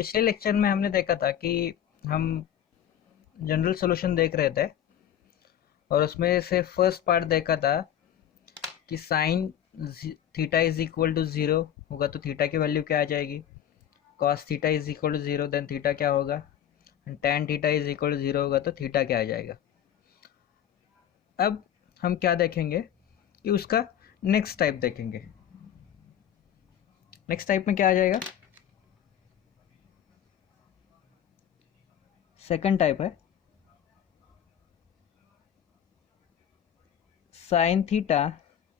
पिछले लेक्चर में हमने देखा था कि हम जनरल सॉल्यूशन देख रहे थे और उसमें से फर्स्ट पार्ट देखा था कि sine theta is equal to zero होगा तो थीटा की वैल्यू क्या आ जाएगी, cos theta is equal to zero then theta क्या होगा, tan theta is equal to zero होगा तो थीटा क्या आ जाएगा। अब हम क्या देखेंगे कि उसका नेक्स्ट टाइप देखेंगे। नेक्स्ट टाइप में क्या आ जाएगा, सेकंड टाइप है sine theta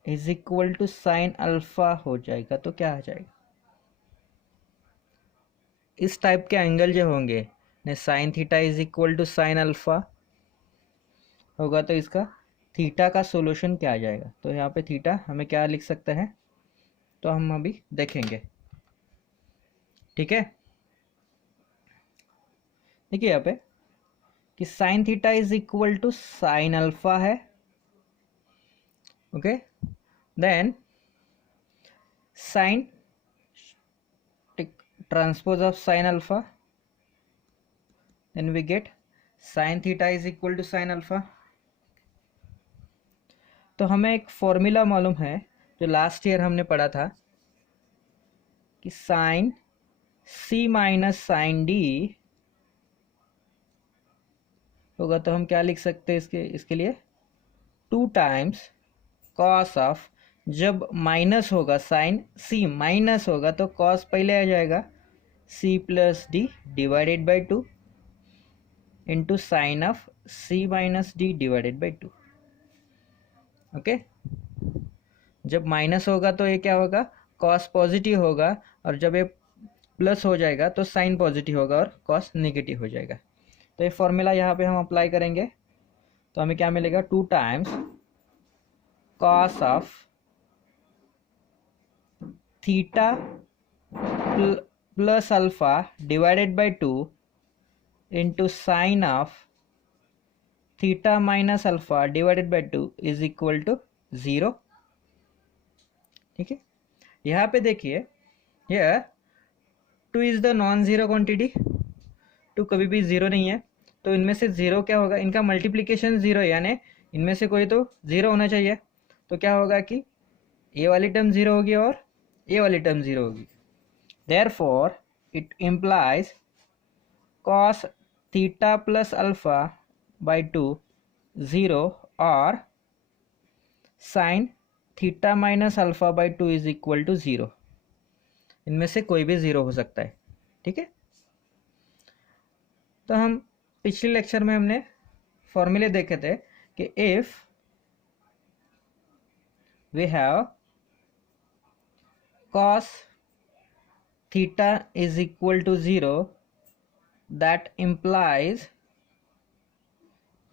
is equal to sine alpha हो जाएगा तो क्या आ जाएगा। इस टाइप के एंगल जो होंगे ने sine theta is equal to sine alpha होगा तो इसका थीटा का सोल्यूशन क्या आ जाएगा। तो यहाँ पे थीटा हमें क्या लिख सकते हैं तो हम अभी देखेंगे। ठीक है, देखिए यहाँ पे कि sine theta is equal to sine alpha है। Okay, then sine transpose of sine alpha, then we get sine theta is equal to sine alpha. तो हमें एक फॉर्मूला मालूम है जो लास्ट ईयर हमने पढ़ा था कि sine C minus sine D होगा तो हम क्या लिख सकते हैं इसके लिए, टू टाइम्स कॉस ऑफ, जब माइनस होगा साइन सी माइनस होगा तो कॉस पहले आ जाएगा C plus D divided by two into sine of C minus D divided by two. Okay, जब माइनस होगा तो ये क्या होगा, कॉस पॉजिटिव होगा, और जब ये प्लस हो जाएगा तो साइन पॉजिटिव होगा और कॉस नेगेटिव हो जाएगा। तो ये फॉर्मूला यहाँ पे हम अप्लाई करेंगे तो हमें क्या मिलेगा, two times cos of theta plus alpha divided by two into sine of theta minus alpha divided by two is equal to zero. ठीक है, यहाँ पे देखिए यह two is the non zero quantity, two कभी भी ज़ीरो नहीं है तो इनमें से ज़ीरो क्या होगा, इनका मल्टीप्लिकेशन ज़ीरो है, यानी इनमें से कोई तो ज़ीरो होना चाहिए। तो क्या होगा कि ए वाली टर्म ज़ीरो होगी और ए वाली टर्म ज़ीरो होगी। Therefore it implies cos theta plus alpha by two zero और sine theta minus alpha by two is equal to zero. इनमें से कोई भी ज़ीरो हो सकता है। ठीक है, तो हम पिछले लेक्चर में हमने फॉर्मूले देखे थे कि if we have cos theta is equal to 0, that implies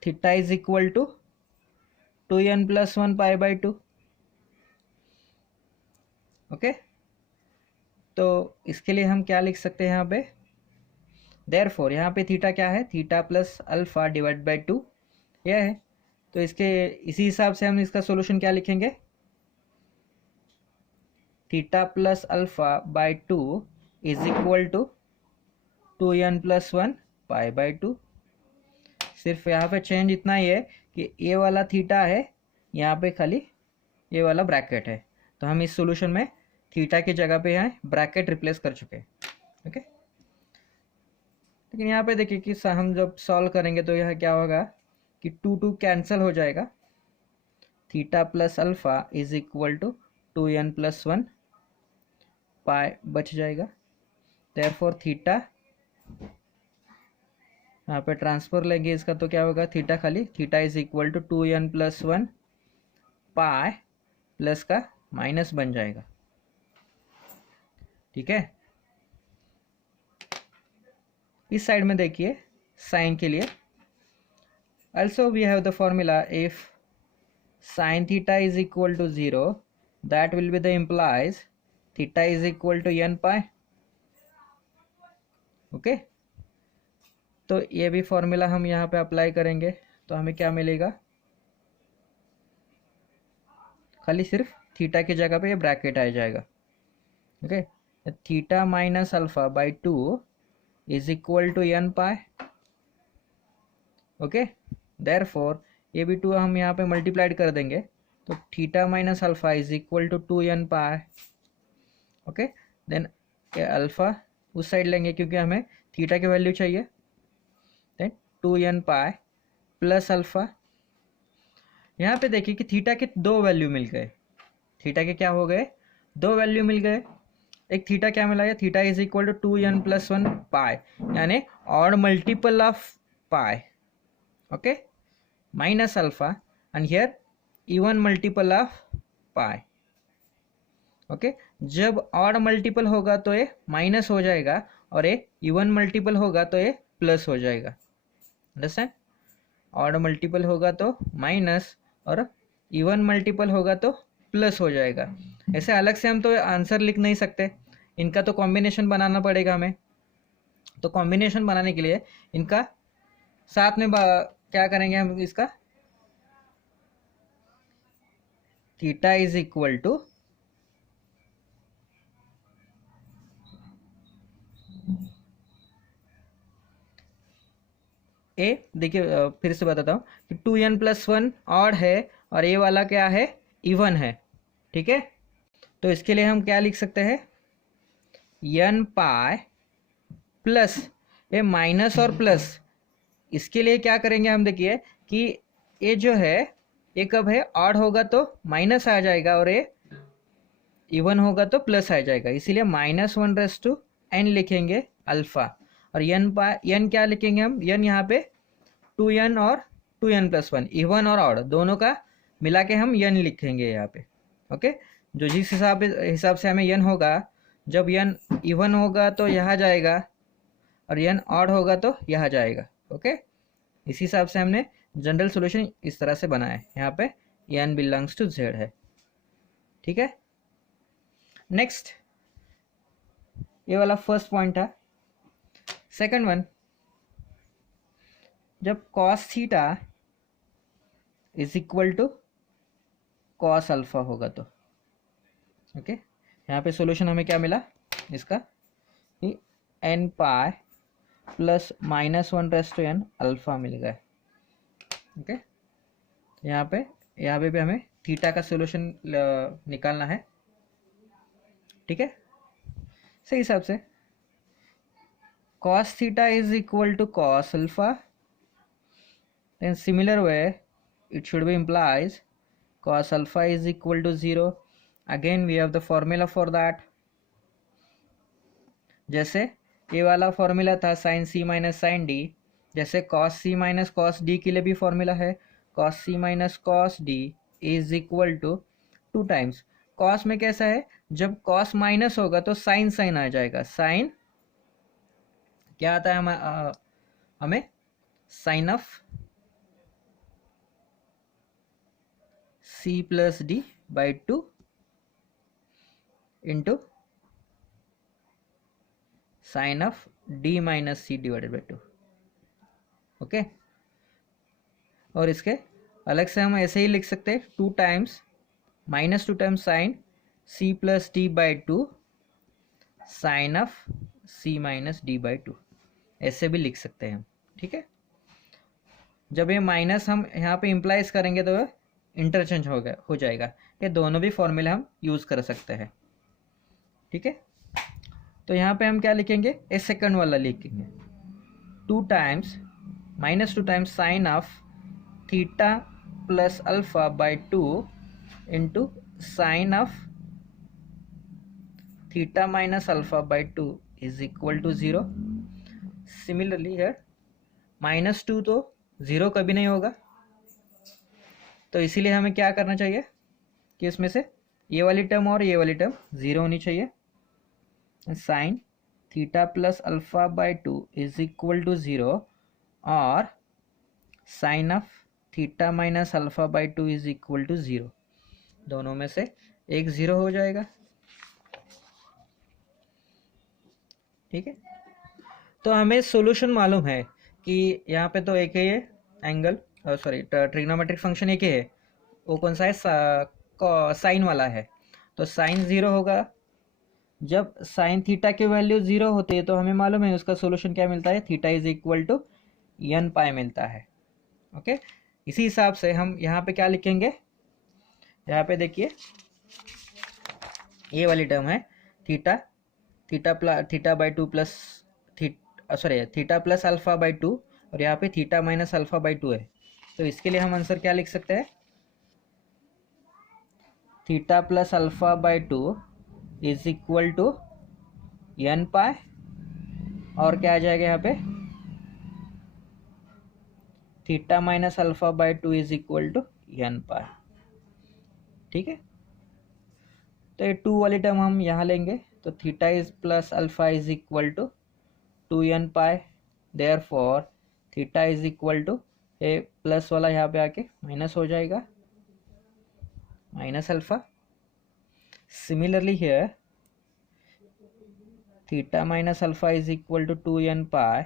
theta is equal to 2n plus 1 pi by 2। Okay, तो इसके लिए हम क्या लिख सकते हैं यहाँ पे, देयरफॉर यहाँ पे थीटा क्या है, theta plus alpha divide by two यह है। तो इसके इसी हिसाब से हम इसका सॉल्यूशन क्या लिखेंगे, theta plus alpha by two is equal to 2n plus 1 pi by two. सिर्फ यहाँ पे चेंज इतना ही है कि ए वाला थीटा है, यहाँ पे खाली ये वाला ब्रैकेट है। तो हम इस सॉल्यूशन में थीटा की जगह पे यहाँ ब्रैकेट रिप्लेस कर चुके हैं। ओके, लेकिन यहाँ पे देखिए कि हम जब सॉल्व करेंगे तो यह क्या होगा कि टू टू कैंसिल हो जाएगा, theta plus alpha is equal to 2n plus 1 pi बच जाएगा। देयरफॉर थीटा यहाँ पे ट्रांसफर लेंगे इसका तो क्या होगा, थीटा खाली theta is equal to 2n plus 1 pi plus का माइनस बन जाएगा। ठीक है, इस साइड में देखिए साइन के लिए also we have the formula, if sin theta is equal to 0 that will be the implies theta is equal to n pi। Okay, तो ये भी फॉर्मूला हम यहाँ पे अप्लाई करेंगे तो हमें क्या मिलेगा, खाली सिर्फ थीटा की जगह पे ये ब्रैकेट आ जाएगा। Okay, theta minus alpha by two is equal to n pi. Okay, therefore ये भी 2 हम यहाँ पे मल्टीप्लाइड कर देंगे तो theta minus alpha is equal to 2n pi. Okay, then alpha उस साइड लेंगे क्योंकि हमें थीटा की वैल्यू चाहिए। Then 2n pi plus alpha, यहाँ पे देखिए कि थीटा के 2 वैल्यू मिल गए। थीटा के क्या हो गए? 2 वैल्यू मिल गए। एक थीटा क्या मिला है? Theta is equal to 2n plus 1 pi, यानी odd multiple of pi. Okay, minus alpha and here even multiple of pi. Okay, जब ऑड मल्टीपल होगा तो ये माइनस हो जाएगा और ये इवन मल्टीपल होगा तो ये प्लस हो जाएगा। अंडरस्टैंड? ऑड मल्टीपल होगा तो माइनस और इवन मल्टीपल होगा तो प्लस हो जाएगा। ऐसे अलग से हम तो आंसर लिख नहीं सकते, इनका तो कॉम्बिनेशन बनाना पड़ेगा हमें। तो कॉम्बिनेशन बनाने के लिए इनका साथ में क्या करेंगे हम? इसका थीटा इज इक्वल टू ए, देखिए फिर से बताता हूँ कि 2n प्लस 1 ऑड है और ए वाला क्या है? इवन है। ठीक है, तो इसके लिए हम क्या लिख सकते हैं? n पाई प्लस ये माइनस और प्लस, इसके लिए क्या करेंगे हम? देखिए कि ये जो है ये कब है? ऑड होगा तो माइनस आ जाएगा और ये इवन होगा तो प्लस आ जाएगा, इसीलिए -1/n लिखेंगे अल्फा। और n क्या लिखेंगे हम? n यहाँ पे 2n और 2n प्लस 1 इवन और ऑड दोनों का मिला के हम n लिखेंगे यहाँ पे। ओके, जो जिस हिसाब से हमें n होगा, जब n इवन होगा तो यहाँ जाएगा और n ऑड होगा तो यहाँ जाएगा। ओके, इस हिसाब से हमने जनरल सॉल्यूशन इस तरह से बनाया है। यहाँ पे n बिलोंग्स टू z है। ठीक है, नेक्स्ट ये वाला फर्स्ट पॉइंट था। सेकंड वन, जब cos theta is equal to cos alpha होगा तो ओके, यहाँ पे सॉल्यूशन हमें क्या मिला इसका? कि n pi plus -1/n alpha मिल गया। ओके, यहाँ पे भी हमें थीटा का सॉल्यूशन निकालना है। ठीक है, सही हिसाब से cos theta is equal to cos alpha, then similar way it should be implies cos alpha is equal to 0. Again we have the formula for that, जैसे ये वाला फॉर्मूला था sin c minus sine d, जैसे cos c minus cos d के लिए भी formula है cos c minus cos d is equal to 2 times cos में कैसा है? जब cos माइनस होगा तो साइन आ जाएगा। साइन क्या आता है हमें? Sine of c plus d by 2 into sine of d minus c divided by 2। Okay, और इसके अलग से हम ऐसे ही लिख सकते हैं 2 times -2 times sine c plus d by 2 sine of c minus d by 2, ऐसे भी लिख सकते हैं हम। ठीक है, जब ये माइनस हम यहाँ पे इम्प्लाइज करेंगे तो इंटरचेंज हो जाएगा। ये दोनों भी फॉर्मूले हम यूज़ कर सकते हैं। ठीक है, तो यहाँ पे हम क्या लिखेंगे? ए सेकंड वाला लिखेंगे 2 times -2 times sine of theta plus alpha by 2 into sine of theta minus alpha by 2 is equal to 0। Similarly है -2 तो 0 कभी नहीं होगा, तो इसीलिए हमें क्या करना चाहिए कि इसमें से ये वाली टर्म और ये वाली टर्म 0 होनी चाहिए। Sine theta plus alpha by 2 is equal to 0 और sine of theta minus alpha by 2 is equal to 0, दोनों में से एक 0 हो जाएगा। ठीक है, तो हमें सॉल्यूशन मालूम है कि यहाँ पे तो एक ही है एंगल, सॉरी ट्रिग्नोमेट्रिक फंक्शन एक ही है, वो कौन सा है? साइन वाला है, तो साइन 0 होगा जब साइन थीटा की वैल्यू 0 होती है तो हमें मालूम है उसका सोल्यूशन क्या मिलता है, theta is equal to n pi मिलता है। ओके, इसी हिसाब से हम यहाँ पे क्या लिखेंगे, यहाँ पे देखिए ये वाली टर्म है theta, theta by two plus theta plus alpha by to, और यहाँ पे theta minus alpha by to है। तो इसके लिए हम आंसर क्या लिख सकते हैं, theta plus alpha by two is equal to n pi, और क्या आ जाएगा यहाँ पे, theta minus alpha by two is equal to n pi. ठीक है, तो ये टू वाली टर्म हम यहाँ लेंगे, तो theta is plus alpha is equal to 2n pi, therefore theta is equal to, ये प्लस वाला यहाँ पे आके माइनस हो जाएगा, minus alpha. Similarly here theta minus alpha is equal to 2n pi,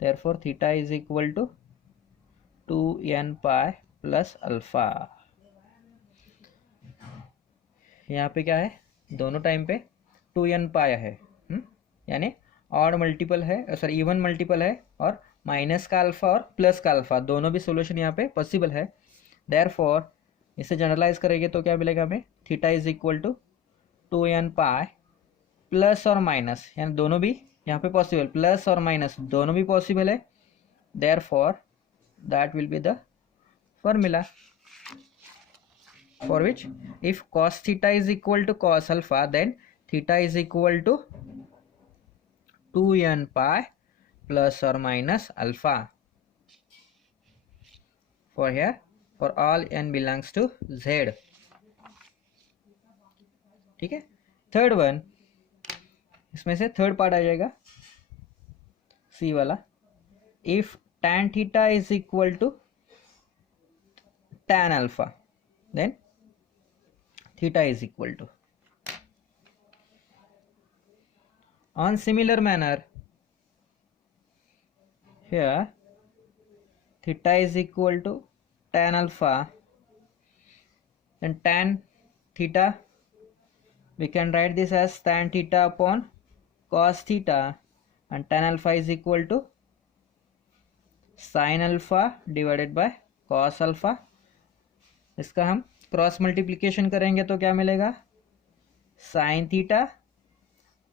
therefore theta is equal to 2n pi plus alpha. यहाँ पे क्या है, दोनों टाइम पे 2n पाई है, यानी ऑड मल्टीपल है, सॉरी इवन मल्टीपल है, और माइनस का अल्फा और प्लस का अल्फा दोनों भी सोल्यूशन यहाँ पे पॉसिबल है। देयरफॉर इसे जनरलाइज करेंगे तो क्या मिलेगा हमें, theta is equal to 2n pi plus और माइनस, यानी दोनों भी यहाँ पे पॉसिबल, प्लस और माइनस दोनों भी पॉसिबल है। Therefore that will be the formula for which if cos theta is equal to cos alpha, then theta is equal to 2n pi plus or minus alpha for here, for all n belongs to z। ठीक है, third one, इसमें से third part आ जाएगा सी वाला, if tan theta is equal to tan alpha, then theta is equal to, on similar manner here theta is equal to tan alpha, then tan theta we can write this as tan theta upon cos theta, and tan alpha is equal to sin alpha divided by cos alpha। इसका हम cross multiplication करेंगे तो क्या मिलेगा, sine theta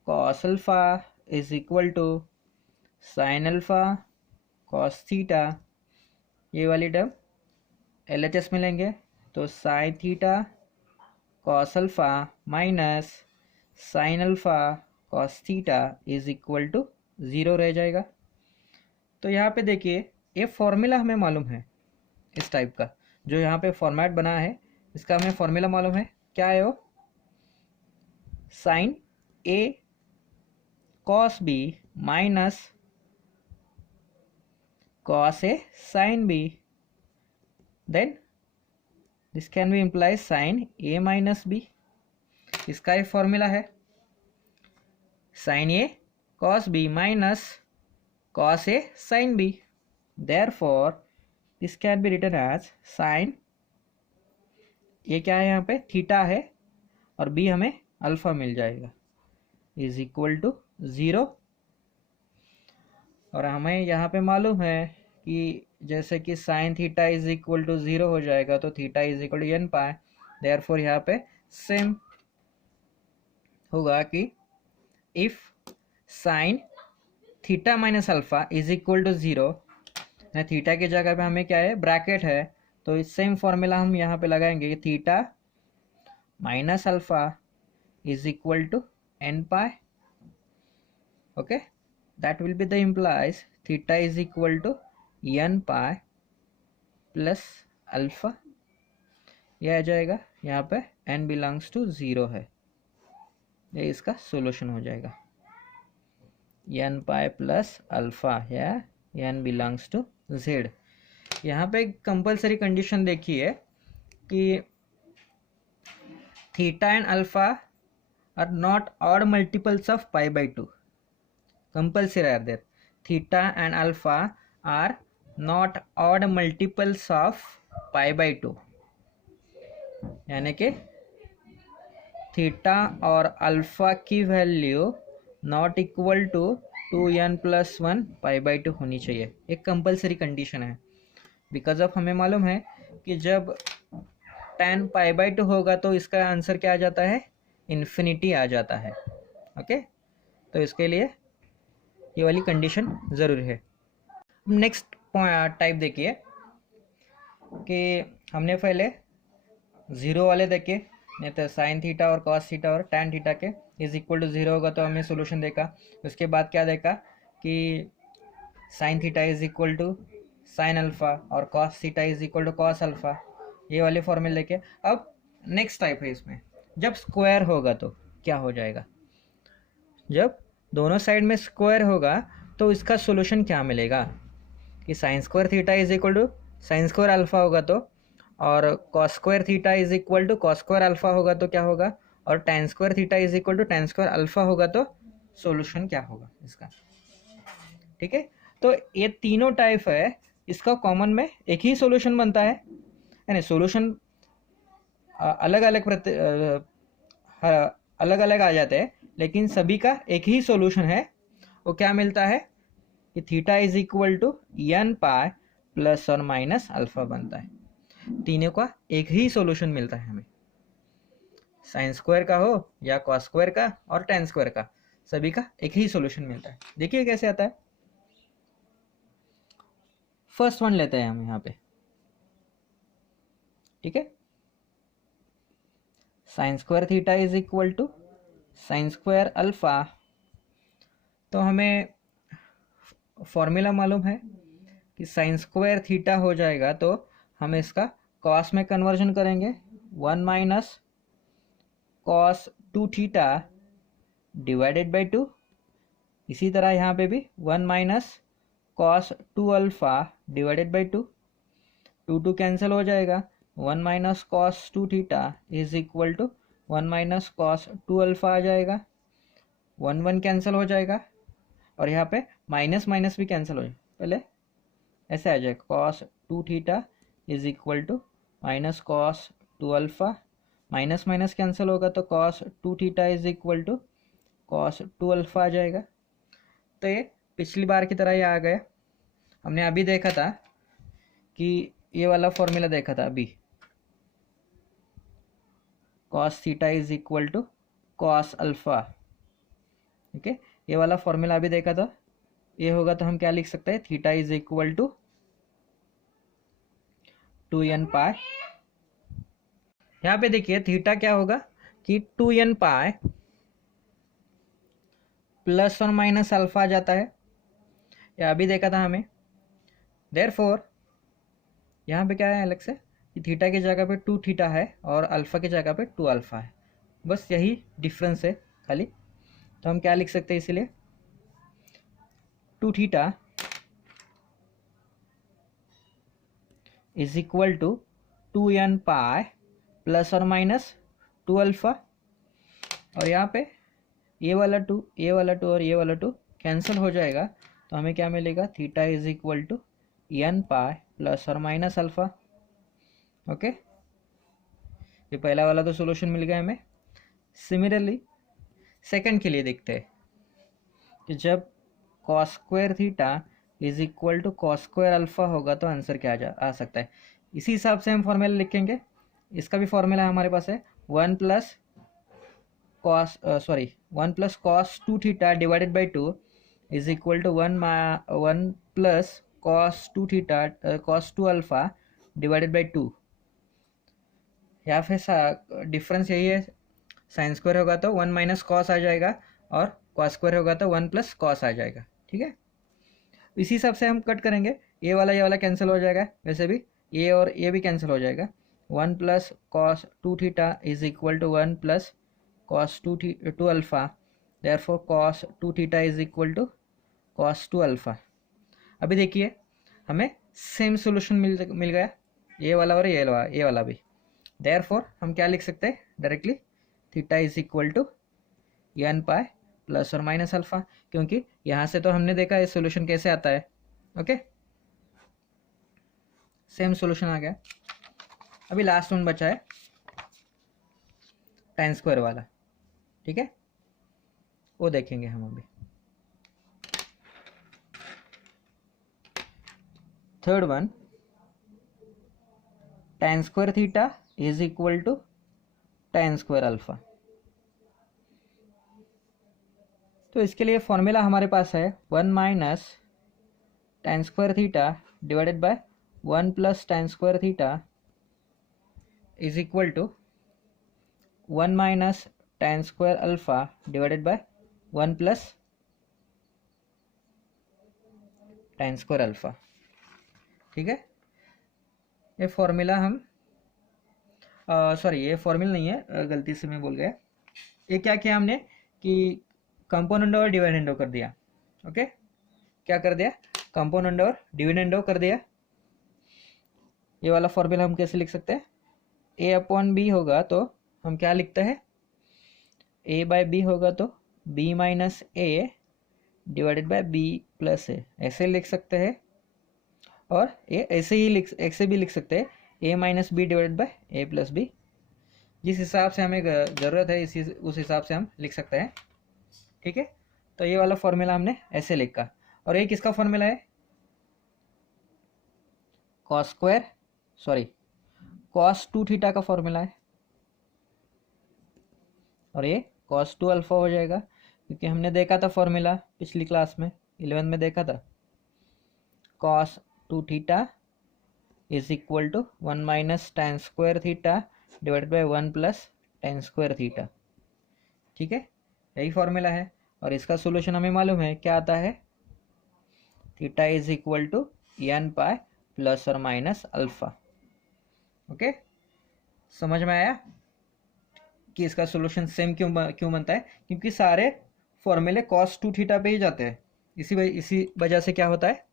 cos alpha is equal to sine alpha cos theta, ये वाली term LHS में लेंगे तो sine theta cos alpha minus sine alpha cos theta is equal to 0 रह जाएगा। तो यहाँ पे देखिए ये फॉर्मूला हमें मालूम है, इस टाइप का जो यहाँ पे फॉर्मेट बना है इसका हमें फॉर्मूला मालूम है, क्या है वो, sine a cos b minus cos a sine b, then this can be imply sine a minus b. इसका एक फॉर्मूला है sine a cos b minus cos a sine b, therefore this can be written as sine, ये क्या है यहाँ पे theta है और बी हमें अल्फा मिल जाएगा, इज इक्वल टू 0। और हमें यहाँ पे मालूम है कि जैसे कि sine theta is equal to 0 हो जाएगा तो theta is equal to n pi, therefore यहाँ पे सेम होगा कि if sine theta minus alpha is equal to 0, theta की जगह पे हमें क्या है ब्रैकेट है, तो इस सेम फॉर्मूला हम यहाँ पे लगाएंगे कि theta minus alpha is equal to n pi. Okay, that will be the implies theta is equal to n pi plus alpha, यह आ जाएगा, यहाँ पे n बिलोंग्स टू 0 है, ये इसका सोल्यूशन हो जाएगा, n पाई प्लस अल्फा या n बिलोंग्स टू z। यहाँ पे एक कंपलसरी कंडीशन देखिए कि theta and alpha are not odd multiples of pi by 2, compulsory are there, theta and alpha are not odd multiples of pi by 2, यानी कि theta और alpha की value not equal to 2n+1 π/2 होनी चाहिए। एक compulsory condition है, because of हमें मालूम है कि जब tan π/2 होगा तो इसका आंसर क्या आ जाता है, इन्फिनिटी आ जाता है। ओके, तो इसके लिए ये वाली कंडीशन ज़रूरी है। नेक्स्ट टाइप देखिए कि हमने पहले ज़ीरो वाले देखे, नहीं तो साइन थीटा और कॉस थीटा और टैन थीटा के इज इक्वल टू ज़ीरो होगा तो हमने सोल्यूशन देखा। उसके बाद क्या देखा कि sine theta is equal to sine alpha और cos theta is equal to cos alpha, ये वाले फॉर्मूले लेके। अब नेक्स्ट टाइप है इसमें, जब स्क्वायर होगा तो क्या हो जाएगा, जब दोनों साइड में स्क्वायर होगा तो इसका सोल्यूशन क्या मिलेगा कि sine square theta is equal to sine square alpha होगा तो, और cos square theta is equal to cos square alpha होगा तो क्या होगा, और tan square theta is equal to tan square alpha होगा तो सॉल्यूशन क्या होगा इसका। ठीक है, तो ये तीनों टाइप है, इसका कॉमन में एक ही सॉल्यूशन बनता है, यानी सॉल्यूशन अलग अलग आ जाते हैं, लेकिन सभी का एक ही सॉल्यूशन है। वो क्या मिलता है कि theta is equal to n pi plus और माइनस अल्फ़ा बनता है। तीनों का एक ही सॉल्यूशन मिलता है हमें, साइन स्क्वायर का हो या कॉस स्क्वायर का और tan स्क्वायर का, सभी का एक ही सॉल्यूशन मिलता है। देखिए कैसे आता है। फर्स्ट वन लेते हैं हम यहाँ पे, ठीक है, sine square theta is equal to sine square alpha. तो हमें फॉर्मूला मालूम है कि साइन स्क्वायर थीटा हो जाएगा तो हम इसका कॉस में कन्वर्जन करेंगे, 1 minus cos 2 theta divided by 2। इसी तरह यहाँ पे भी 1 minus cos 2 alpha divided by 2, 2 cancel हो जाएगा, 1 minus cos 2 theta is equal to 1 minus cos 2 alpha आ जाएगा, 1 कैंसिल हो जाएगा, और यहाँ पे माइनस माइनस भी कैंसिल हो जाएगा, पहले ऐसे आ जाएगा, cos 2 theta is equal to minus cos 2 alpha, minus minus cancel होगा तो cos 2 theta is equal to cos 2 alpha आ जाएगा। तो ये पिछली बार की तरह ही आ गया। हमने अभी देखा था कि ये वाला फॉर्मूला देखा था अभी, cos theta is equal to cos alpha. ठीक है, ये वाला फॉर्मूला अभी देखा था, ये होगा तो हम क्या लिख सकते हैं, theta is equal to 2n pi. यहाँ पे देखिए थीटा क्या होगा कि 2n पाई प्लस और माइनस अल्फा आ जाता है, या अभी देखा था हमें। देयरफॉर यहाँ पे क्या है अलग से कि थीटा की जगह पे 2 थीटा है और अल्फ़ा की जगह पे 2 अल्फ़ा है, बस यही डिफरेंस है खाली। तो हम क्या लिख सकते हैं इसलिए, 2 theta is equal to 2n pi plus और माइनस 2 अल्फ़ा, और यहाँ पे ये वाला 2 ये वाला 2 और ये वाला 2 कैंसिल हो जाएगा, तो हमें क्या मिलेगा, theta is equal to n pi plus और माइनस अल्फ़ा। ओके, ये पहला वाला तो सॉल्यूशन मिल गया हमें। सिमिलरली सेकंड के लिए देखते हैं कि जब cos square theta is equal to cos square alpha होगा तो आंसर क्या आ सकता है। इसी हिसाब से हम फॉर्मूला लिखेंगे, इसका भी फॉर्मूला हमारे पास है, 1 plus cos 2 theta divided by 2 is equal to 1 plus cos 2 theta cos 2 alpha divided by 2। या फिर डिफरेंस यही है, साइन स्क्वायर होगा तो 1 माइनस कॉस आ जाएगा और कॉस स्क्वायर होगा तो 1 प्लस कॉस आ जाएगा। ठीक है, इसी हिसाब से हम कट करेंगे, ये वाला कैंसिल हो जाएगा, वैसे भी ये और ये भी कैंसिल हो जाएगा। 1 plus cos 2 theta is equal to 1 plus cos 2 alpha, therefore cos 2 theta is equal to cos 2 alpha. अभी देखिए हमें सेम सोल्यूशन मिल गया, ये वाला और ये वाला भी। देयरफॉर हम क्या लिख सकते हैं directly, theta is equal to n pi plus और माइनस अल्फ़ा, क्योंकि यहाँ से तो हमने देखा ये सोल्यूशन कैसे आता है। ओके, सेम सोल्यूशन आ गया। अभी लास्ट वन बचा है tan स्क्वायर वाला, ठीक है, वो देखेंगे हम अभी। Third one, tan square theta is equal to tan square alpha. तो इसके लिए फॉर्मूला हमारे पास है 1 minus tan square theta divided by 1 plus tan square theta is equal to 1 minus tan square alpha divided by 1 plus tan square alpha, ठीक है। ये formula हम सॉरी ये फॉर्मूला नहीं है, गलती से मैं बोल गया। ये क्या किया हमने कि कंपोनेंट और डिविडेंड कर दिया, ओके। क्या कर दिया, कंपोनेंट और डिविडेंड कर दिया। ये वाला फॉर्मूला हम कैसे लिख सकते हैं, ए अपॉन बी होगा तो हम क्या लिखते हैं, ए बाय बी होगा तो B minus A divided by B plus A, ऐसे लिख सकते हैं। और ये ऐसे भी लिख सकते हैं, A minus B divided by A plus B. जिस हिसाब से हमें ज़रूरत है इसी उस हिसाब से हम लिख सकते हैं, ठीक है। तो ये वाला फॉर्मूला हमने ऐसे लिखा। और ये किसका फॉर्मूला है, कॉस 2 थीटा का फॉर्मूला है। और ये cos 2 अल्फा हो जाएगा, क्योंकि हमने देखा था फॉर्मूला पिछली क्लास में 11 में देखा था, cos 2 theta is equal to 1 minus tan square theta divided by 1 plus tan square theta, ठीक है। यही फॉर्मूला है। और इसका सोल्यूशन हमें मालूम है क्या आता है, theta is equal to n pi plus और माइनस अल्फा, ओके। समझ में आया कि इसका सोल्यूशन सेम क्यों बनता है, क्योंकि सारे फॉर्मूले cos 2 थीटा पे ही जाते हैं। इसी वजह से क्या होता है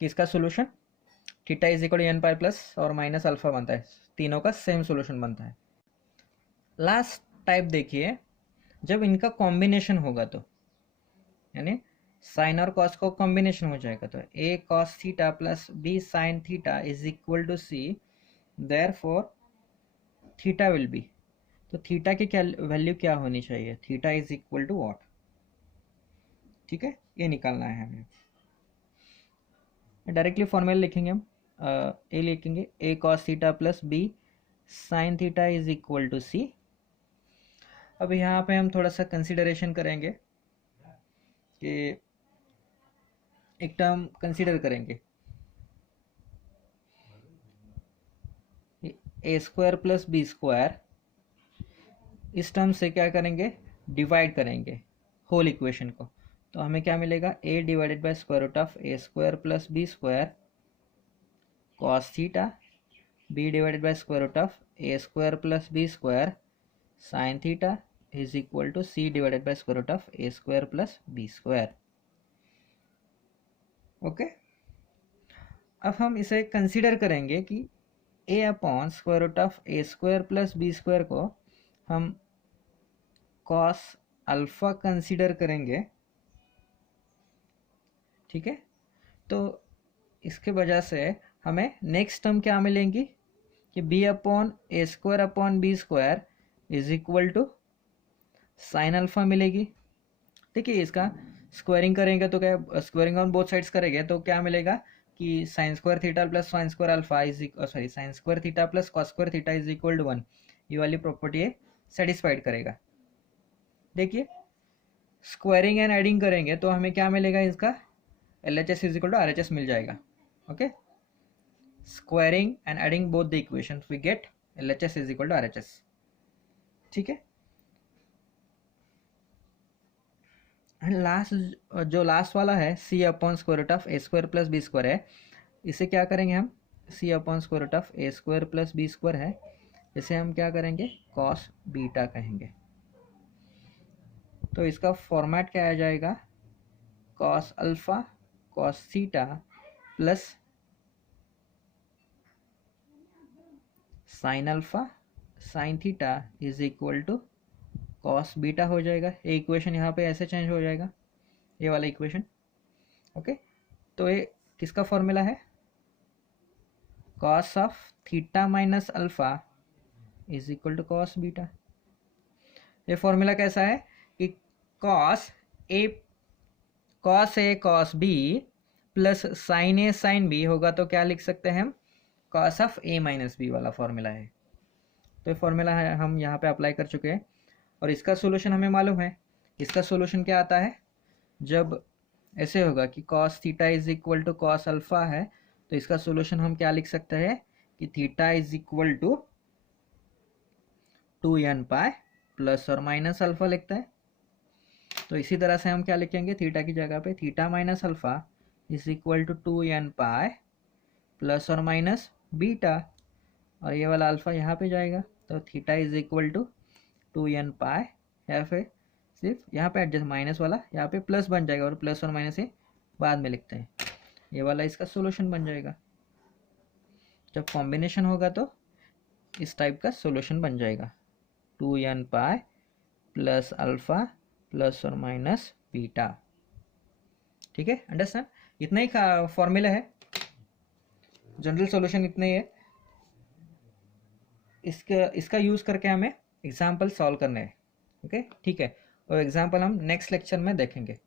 कि इसका solution theta is equal to n pi plus और माइनस अल्फा बनता है, तीनों का सेम सोल्यूशन बनता है। लास्ट टाइप देखिए, जब इनका कॉम्बिनेशन होगा तो, यानी साइन और कॉस को कॉम्बिनेशन हो जाएगा तो a cos theta plus b sin theta is equal to c, therefore theta will be. तो थीटा की क्या वैल्यू क्या होनी चाहिए, theta is equal to what, ठीक है, ये निकालना है हमें। डायरेक्टली फॉर्मूला लिखेंगे हम, ए लिखेंगे a cos theta plus b sin theta is equal to c। अब यहाँ पे हम थोड़ा सा कंसिडरेशन करेंगे कि एक टर्म कंसीडर करेंगे, ए स्क्वायर प्लस बी स्क्वायर, इस टर्म से क्या करेंगे, डिवाइड करेंगे होल इक्वेशन को। तो हमें क्या मिलेगा, a divided by square root of a square plus b square cos theta, b divided by square root of a square plus b square sine theta is equal to c divided by square root of a square plus b square, okay. अब हम इसे consider करेंगे कि a upon square root of a square plus b square को हम cos alpha consider करेंगे, ठीक है। तो इसके वजह से हमें नेक्स्ट टर्म क्या मिलेंगी कि b upon a square is equal to sine alpha मिलेगी। देखिए इसका स्क्वायरिंग करेंगे तो क्या, स्क्वायरिंग ऑन बोथ साइड्स करेंगे तो क्या मिलेगा कि sine square theta plus sine square alpha is sorry sine square theta plus cos square theta is equal to 1, ये वाली प्रॉपर्टी सेटिस्फाइड करेगा। देखिए स्क्वायरिंग एंड एडिंग करेंगे तो हमें क्या मिलेगा, इसका LHS is equal to RHS मिल जाएगा, okay. Squaring and adding both the equation we get LHS is equal to RHS, ठीक है। एंड लास्ट वाला है c upon square root of a square plus b square है, इसे क्या करेंगे हम, c upon square root of a square plus b square है, इसे हम क्या करेंगे, कॉस बीटा कहेंगे। तो इसका फॉर्मेट क्या आ जाएगा, cos alpha cos theta plus sine alpha sine theta is equal to cos beta हो जाएगा। ये इक्वेशन यहाँ पे ऐसे चेंज हो जाएगा, ये वाला इक्वेशन, ओके। तो ये किसका फॉर्मूला है, cos of theta minus alpha is equal to cos beta, ये फॉर्मूला कैसा है कि cos a cos b plus sine a sine b होगा तो क्या लिख सकते हैं हम, cos of a minus b वाला फॉर्मूला है। तो ये फॉर्मूला है हम यहाँ पे अप्लाई कर चुके हैं और इसका सोल्यूशन हमें मालूम है। इसका सोल्यूशन क्या आता है, जब ऐसे होगा कि cos theta is equal to cos alpha है तो इसका सोल्यूशन हम क्या लिख सकते हैं कि theta is equal to 2n pi plus और माइनस अल्फा लिखते हैं। तो इसी तरह से हम क्या लिखेंगे, थीटा की जगह पे theta minus alpha is equal to 2n pi plus और माइनस बीटा, और ये वाला अल्फा यहाँ पे जाएगा तो theta is equal to 2n pi, या फिर सिर्फ यहाँ पे एडजस्ट माइनस वाला यहाँ पे प्लस बन जाएगा और प्लस और माइनस ये बाद में लिखते हैं। ये वाला इसका सोल्यूशन बन जाएगा। जब कॉम्बिनेशन होगा तो इस टाइप का सोल्यूशन बन जाएगा, 2n pi plus alpha plus और माइनस बीटा। ठीक है, अंडरस्टैंड। इतना ही फॉर्मूला है, जनरल सॉल्यूशन इतना ही है। इसका यूज करके हमें एग्जाम्पल सॉल्व करना है। ओके ठीक है, और एग्जाम्पल हम नेक्स्ट लेक्चर में देखेंगे।